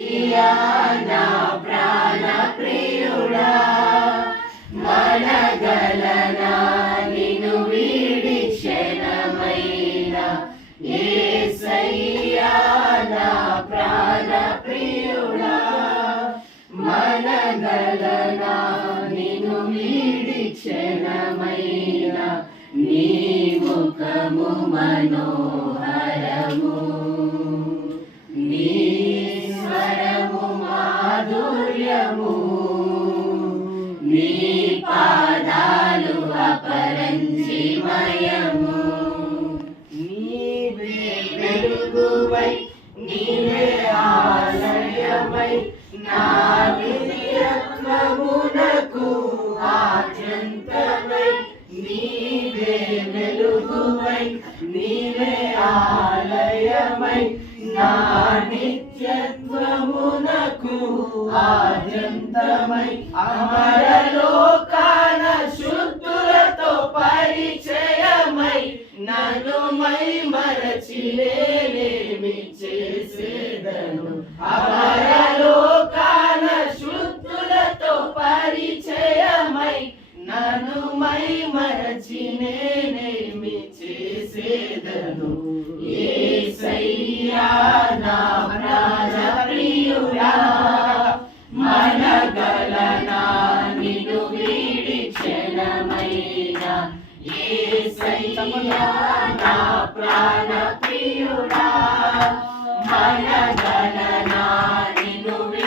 నా ప్రాణ ప్రియుడా మనగలనా నిన్ను వీడి క్షణమైన యేసయ్యా నా ప్రాణ ప్రియుడా మనగలనా నిన్ను వీడి క్షణమైన నీ ముఖము మనోహరము నీ స్వరము మాధుర్యము నీ పాదాలు అపరంజిమయము నీవే వెలుగువై నీవే ఆలయమై నా నిత్యత్వమునకు ఆద్యంతమై నీవే వెలుగువై నీవే ఆలయమై నా నిత్యత్వమునకు ఆద్యంతమై అమరలోకాన శుద్ధులతో పరిచయమై నన్ను మై మరచి నేనేమి చేసేదను అమరలోకాన శుద్ధులతో పరిచయమై నన్ను మై మరచి నేనేమి చేసేదను యేసయ్యా నా ప్రాణ ప్రియుడా మనగలనా నిన్ను వీడి క్షణమైన యేసయ్యా నా ప్రాణ ప్రియుడా మనగలనా